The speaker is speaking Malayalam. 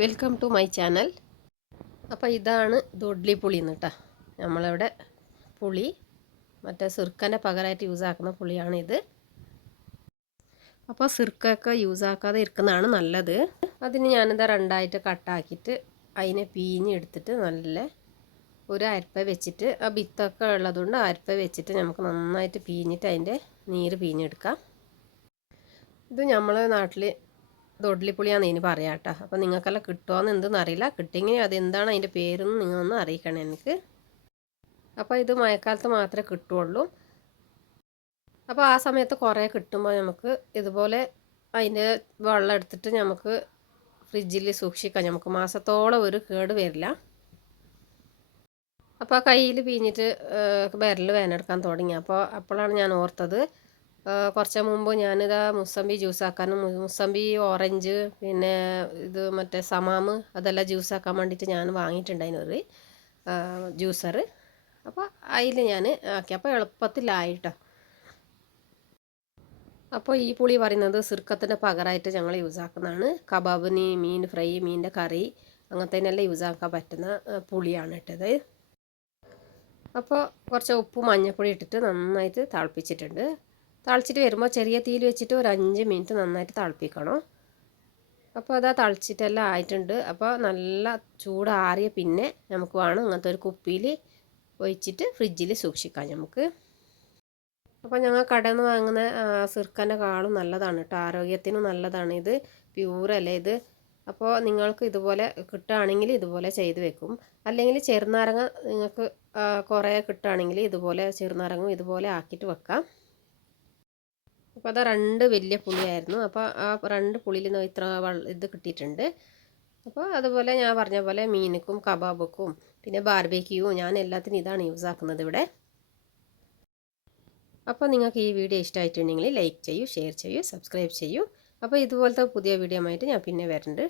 Welcome to my channel. അപ്പോൾ ഇതാണ് ദൊഡ്ലി പുളി എന്നിട്ടാ. നമ്മളിവിടെ പുളി മറ്റേ സിർക്കനെ പകരമായിട്ട് യൂസ് ആക്കുന്ന പുളിയാണിത്. അപ്പോൾ സിർക്കൊക്കെ യൂസ് ആക്കാതെ ഇരിക്കുന്നതാണ് നല്ലത്. അതിന് ഞാനിതാ രണ്ടായിട്ട് കട്ടാക്കിയിട്ട് അതിനെ പീഞ്ഞെടുത്തിട്ട് നല്ല ഒരു അരപ്പ വെച്ചിട്ട് ആ ബിത്തൊക്കെ ഉള്ളതുകൊണ്ട് അരപ്പ വെച്ചിട്ട് നമുക്ക് നന്നായിട്ട് പീഞ്ഞിട്ട് അതിൻ്റെ നീര് പീഞ്ഞെടുക്കാം. ഇത് നമ്മളെ നാട്ടിൽ ദൊഡ്ലിപ്പുളിയാണെന്ന് ഇനി പറയാം കേട്ടോ. അപ്പോൾ നിങ്ങൾക്കെല്ലാം കിട്ടുമോയെന്ന് എന്തെന്ന് അറിയില്ല. കിട്ടിയെങ്കിൽ അതെന്താണ് അതിൻ്റെ പേരെന്ന് നിങ്ങളൊന്ന് അറിയിക്കണം എനിക്ക്. അപ്പോൾ ഇത് മഴക്കാലത്ത് മാത്രമേ കിട്ടുകയുള്ളൂ. അപ്പോൾ ആ സമയത്ത് കുറേ കിട്ടുമ്പോൾ നമുക്ക് ഇതുപോലെ അതിൻ്റെ വെള്ളം എടുത്തിട്ട് നമുക്ക് ഫ്രിഡ്ജിൽ സൂക്ഷിക്കാം. നമുക്ക് മാസത്തോളം ഒരു കേട് വരില്ല. അപ്പോൾ ആ കയ്യിൽ പിഴിഞ്ഞിട്ട് വിരൽ വേനെടുക്കാൻ തുടങ്ങി. അപ്പോഴാണ് ഞാൻ ഓർത്തത്, കുറച്ച് മുമ്പ് ഞാനിതാ മുസമ്പി ജ്യൂസാക്കാനും മുസമ്പി ഓറഞ്ച് പിന്നെ ഇത് മറ്റേ സമാമ് അതെല്ലാം ജ്യൂസാക്കാൻ വേണ്ടിയിട്ട് ഞാൻ വാങ്ങിയിട്ടുണ്ടായിരുന്നു ഒരു ജ്യൂസർ. അപ്പോൾ അതിൽ ഞാൻ ആക്കി. അപ്പോൾ എളുപ്പത്തിലായിട്ടോ. അപ്പോൾ ഈ പുളി പറയുന്നത് സിർക്കത്തിൻ്റെ പകരമായിട്ട് ഞങ്ങൾ യൂസ് ആക്കുന്നതാണ്. കബാബിന്, മീൻ ഫ്രൈ, മീനിൻ്റെ കറി അങ്ങനത്തേനെല്ലാം യൂസ് ആക്കാൻ പറ്റുന്ന പുളിയാണ് ഇട്ടത്. അപ്പോൾ കുറച്ച് ഉപ്പും മഞ്ഞൾപ്പൊടി ഇട്ടിട്ട് നന്നായിട്ട് തിളപ്പിച്ചിട്ടുണ്ട്. തിളച്ചിട്ട് വരുമ്പോൾ ചെറിയ തീയിൽ വെച്ചിട്ട് ഒരു 5 മിനിറ്റ് നന്നായിട്ട് തിളപ്പിക്കണം. അപ്പോൾ അതാ തിളച്ചിട്ടെല്ലാം ആയിട്ടുണ്ട്. അപ്പോൾ നല്ല ചൂടാറിയ പിന്നെ നമുക്ക് വേണം ഇങ്ങനത്തെ ഒരു കുപ്പിയിൽ ഒഴിച്ചിട്ട് ഫ്രിഡ്ജിൽ സൂക്ഷിക്കാം നമുക്ക്. അപ്പോൾ ഞങ്ങൾ കടയിൽ നിന്ന് വാങ്ങുന്ന സിർക്കൻ്റെ കാളും നല്ലതാണ് കേട്ടോ, ആരോഗ്യത്തിനും നല്ലതാണ്. ഇത് പ്യൂറല്ലേ ഇത്. അപ്പോൾ നിങ്ങൾക്ക് ഇതുപോലെ കിട്ടുകയാണെങ്കിൽ ഇതുപോലെ ചെയ്ത് വെക്കും. അല്ലെങ്കിൽ ചെറുനാരങ്ങ നിങ്ങൾക്ക് കുറേ കിട്ടുകയാണെങ്കിൽ ഇതുപോലെ ചെറുനാരങ്ങ ഇതുപോലെ ആക്കിയിട്ട് വെക്കാം. അപ്പോൾ അത് 2 വലിയ പുളിയായിരുന്നു. അപ്പോൾ ആ 2 പുളിയിൽ നിന്ന് ഇത്ര ഇത് കിട്ടിയിട്ടുണ്ട്. അപ്പോൾ അതുപോലെ ഞാൻ പറഞ്ഞ പോലെ മീനുക്കും കബാബുക്കും പിന്നെ ബാർബിക്യൂവും ഞാൻ എല്ലാത്തിനും ഇതാണ് യൂസ് ആക്കുന്നത് ഇവിടെ. അപ്പോൾ നിങ്ങൾക്ക് ഈ വീഡിയോ ഇഷ്ടമായിട്ടുണ്ടെങ്കിൽ ലൈക്ക് ചെയ്യൂ, ഷെയർ ചെയ്യൂ, സബ്സ്ക്രൈബ് ചെയ്യൂ. അപ്പോൾ ഇതുപോലത്തെ പുതിയ വീഡിയോ ആയിട്ട് ഞാൻ പിന്നെ വരുന്നുണ്ട്.